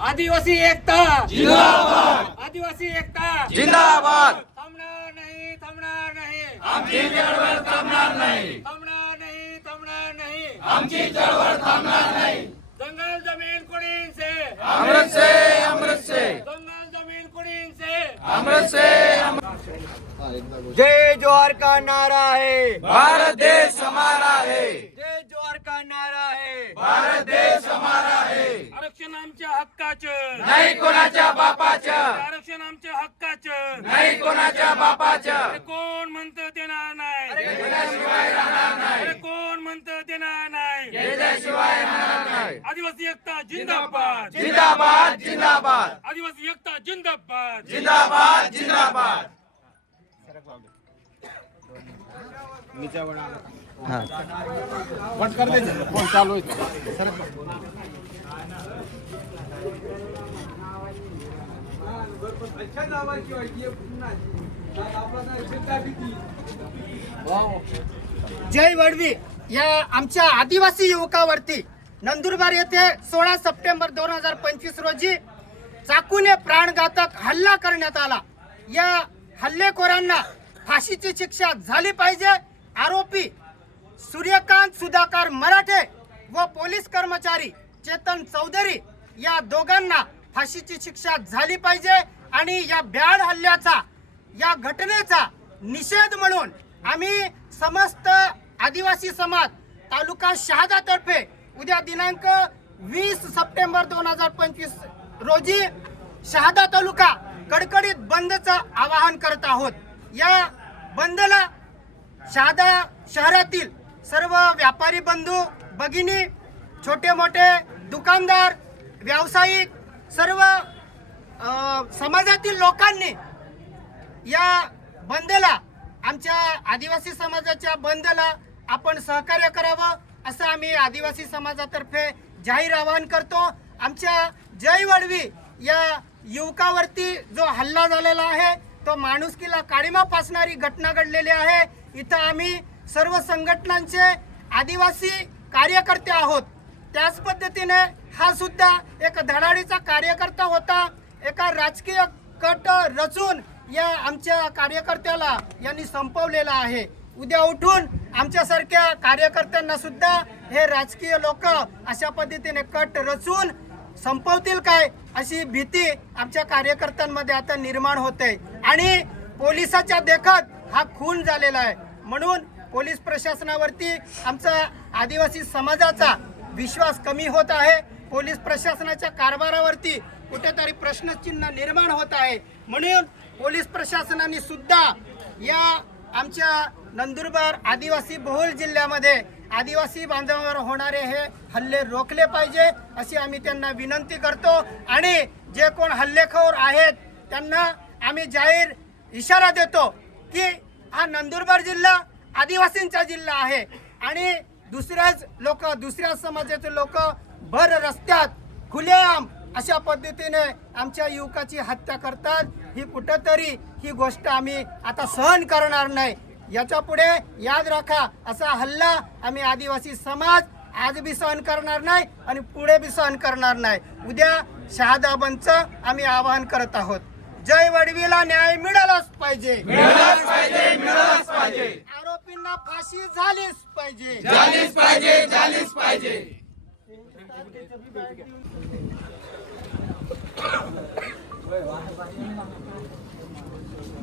आदिवासी एकता जिंदाबाद, आदिवासी एकता जिंदाबाद. थांबणार नाही, थांबणार नाही, आमची चळवळ थांबणार नाही, थांबणार नाही, थांबणार नाही, आमची चळवळ थांबणार नाही. जंगल जमीन कुड़ीन से, अमृत से, अमृत से, जंगल जमीन कुड़ीन से, अमृत से. जय जोहार का नारा है, भारत देश हमारा है, जय जोहार का नारा है, भारत देश हमारा है. आरक्षण आमच्या हक्काचं, नाही कोणाच्या बापाच्या, आरक्षण आमच्या हक्काचं. नाही कोणाच्या बापाच्या. अरे कोण म्हणतं देणार नाही, केल्याशिवाय राहणार नाही, अरे कोण म्हणतं देणार नाही. केल्याशिवाय राहणार नाही. आदिवासी एकता जिंदाबाद, जिंदाबाद, जिंदाबाद, आदिवासी एकता जिंदाबाद. जिंदाबाद, जिंदाबाद. जय वडवी या आमच्या आदिवासी युवकावरती नंदुरबार येथे 16 सप्टेंबर 2025 रोजी चाकूने प्राणघातक हल्ला करण्यात आला. या हल्लेखोरांना फाशीची शिक्षा झाली पाहिजे. आरोपी सूर्यकांत सुधाकर मराठे व पोलीस कर्मचारी चेतन चौधरी या दोघांना फाशीची शिक्षा झाली पाहिजे. आणि या भ्याड हल्ल्याचा, या घटनेचा निषेध म्हणून आम्ही समस्त आदिवासी समाज तालुका शहादा तर्फे उद्या दिनांक 20 सप्टेंबर 2025 रोजी शहादा तालुका कडकडीत बंदचं आवाहन करत आहोत. या बंदला शहादा शहरातील सर्व व्यापारी बंधू भगिनी, छोटे मोठे दुकानदार, व्यावसायिक, सर्व समाजातील लोकांनी या बंदला, आमच्या आदिवासी समाजाच्या बंदला आपण सहकार्य करावं असं आम्ही आदिवासी समाजातर्फे जाहीर आवाहन करतो. आमच्या जय वडवी या युवकावरती जो हल्ला झालेला आहे तो माणुसकीला काळिमा फासणारी घटना घडलेली आहे. इथं आम्ही सर्व संघटनांचे आदिवासी कार्यकर्ते आहोत. त्याच पद्धतीने हा सुद्धा एक धडाडीचा कार्यकर्ता होता. एका राजकीय कट रचून या आमच्या कार्यकर्त्याला यांनी संपवलेला आहे. उद्या उठून आमच्यासारख्या कार्यकर्त्यांना सुद्धा हे राजकीय लोक अशा पद्धतीने कट रचून संपवतील काय अशी भीती आमच्या कार्यकर्त्यांमध्ये आता निर्माण होते. आणि पोलिसाच्या देखत हा खून झालेला आहे. म्हणून पोलीस प्रशासनावरती आमचा आदिवासी समाजाचा विश्वास कमी होत आहे. पोलीस प्रशासनाच्या कारभारावरती कुठेतरी प्रश्नचिन्ह निर्माण होत आहे. म्हणून पोलीस प्रशासनाने सुद्धा या आमच्या नंदुरबार आदिवासी बहुल जिल्ह्यामध्ये आदिवासी बांधवांवर होणारे हे हल्ले रोखले पाहिजे अशी आम्ही त्यांना विनंती करतो. आणि जे कोण हल्लेखोर आहेत त्यांना आम्ही जाहीर इशारा देतो की हा नंदुरबार जिल्हा आदिवासींचा जिल्हा आहे आणि दुसऱ्या समाजाचे लोक भर रस्त्यात खुलेआम अशा पद्धतीने आमच्या युवकाची हत्या करतात. ही कुठंतरी ही गोष्ट आम्ही आता सहन करणार नाही. याच्या पुढे याद राखा, असा हल्ला आम्ही आदिवासी समाज आज बी सहन करणार नाही आणि पुढे बी सहन करणार नाही. उद्या शहादा बंदचं आम्ही आवाहन करत आहोत. जय वडवीला न्याय मिळालाच पाहिजे, मिळालाच पाहिजे, मिळालाच पाहिजे. आरोपींना फाशी झालीच पाहिजे, झालीच पाहिजे, झालीच पाहिजे.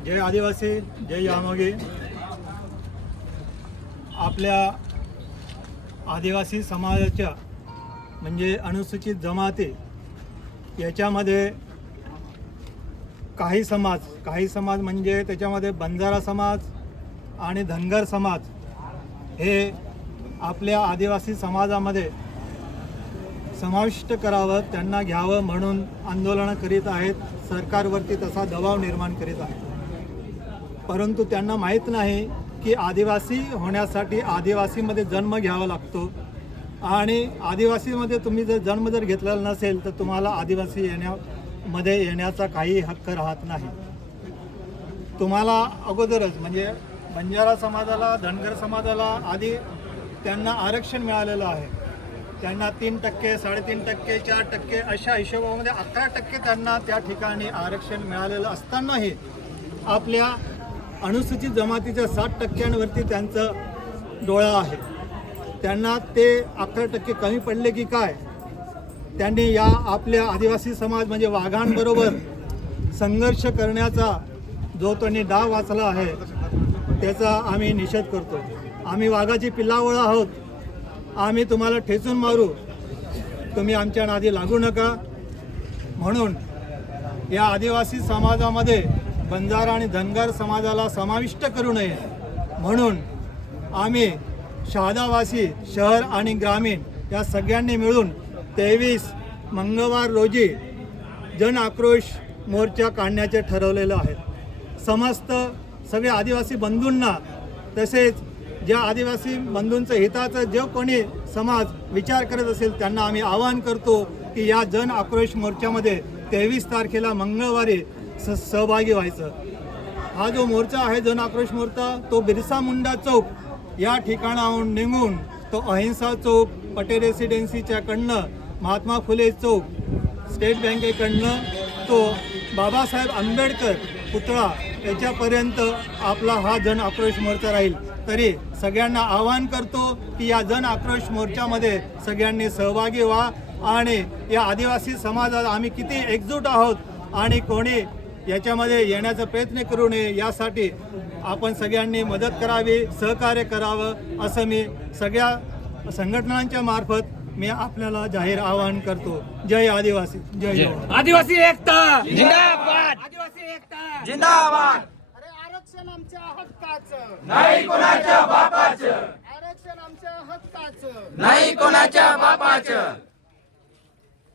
जय आदिवासी, जय यामोगी. आपल्या आदिवासी समाजाच्या म्हणजे अनुसूचित जमाती याच्यामध्ये काही समाज म्हणजे त्याच्यामध्ये बंजारा समाज आणि धनगर समाज हे आपल्या आदिवासी समाजामध्ये समाविष्ट करावं, त्यांना घ्यावं म्हणून आंदोलनं करीत आहेत. सरकारवरती तसा दबाव निर्माण करीत आहेत. परंतु त्यांना माहीत नाही की आदिवासी होण्यासाठी आदिवासीमध्ये जन्म घ्यावा लागतो आणि आदिवासीमध्ये तुम्ही जन्म घेतलेला नसेल तर तुम्हाला आदिवासी येण्याचा काही हक्क राहत नाही. तुम्हाला अगोदरच म्हणजे बंजारा समाजाला, धनगर समाजाला आधी त्यांना आरक्षण मिळालेलं आहे. त्यांना 3%, 3.5%, 4% अशा हिशोबामध्ये 11% त्यांना त्या ठिकाणी आरक्षण मिळालेलं असतानाही आपल्या अनुसूचित जमातीच्या 60%वरती त्यांचं डोळा आहे. त्यांना ते 11% कमी पडले की काय? त्यांनी या आपल्या आदिवासी समाज म्हणजे वाघांबरोबर संघर्ष करण्याचा जो त्यांनी डाव वाचला आहे त्याचा आम्ही निषेध करतो. आम्ही वाघाची पिल्लावळं आहोत. आम्ही तुम्हाला ठेचून मारू, तुम्ही आमच्या नादी लागू नका. म्हणून या आदिवासी समाजामध्ये बंजारा आणि धनगर समाजाला समाविष्ट करू नये म्हणून आम्ही शहादावासी शहर आणि ग्रामीण या सगळ्यांनी मिळून 23 मंगळवार रोजी जन आक्रोश मोर्चा काढण्याचे ठरवलेलं आहे. समस्त सगळे आदिवासी बंधूंना तसेच ज्या आदिवासी बंधूंचं हिताचं जो कोणी समाज विचार करत असेल त्यांना आम्ही आवाहन करतो की या जन आक्रोश मोर्चामध्ये 23 तारखेला मंगळवारी सहभागी व्हायचं. हा जो मोर्चा आहे जन आक्रोश मोर्चा तो बिरसा मुंडा चौक या ठिकाणाहून निघून तो अहिंसा चौक, पटेल रेसिडेन्सीच्या कडनं, महात्मा फुले चौक, स्टेट बँकेकडनं तो बाबासाहेब आंबेडकर पुतळा याच्यापर्यंत आपला हा जन आक्रोश मोर्चा राहील. तरी सगळ्यांना आवाहन करतो की या जन आक्रोश मोर्चामध्ये सगळ्यांनी सहभागी व्हा आणि या आदिवासी समाजात आम्ही किती एकजूट आहोत आणि कोणी याच्यामध्ये येण्याचा प्रयत्न करू नये यासाठी आपण सगळ्यांनी मदत करावी, सहकार्य करावं असं मी सगळ्या संघटनांच्या मार्फत मी आपल्याला जाहीर आवाहन करतो. जय आदिवासी, जय जवान. आदिवासी एकता जिंदाबाद. आदिवासी एकता जिंदाबाद. अरे आरक्षण आमच्या हक्काचं, नाही कोणाच्या बापाचं, आरक्षण आमच्या हक्काचं. नाही कोणाच्या बापाचं.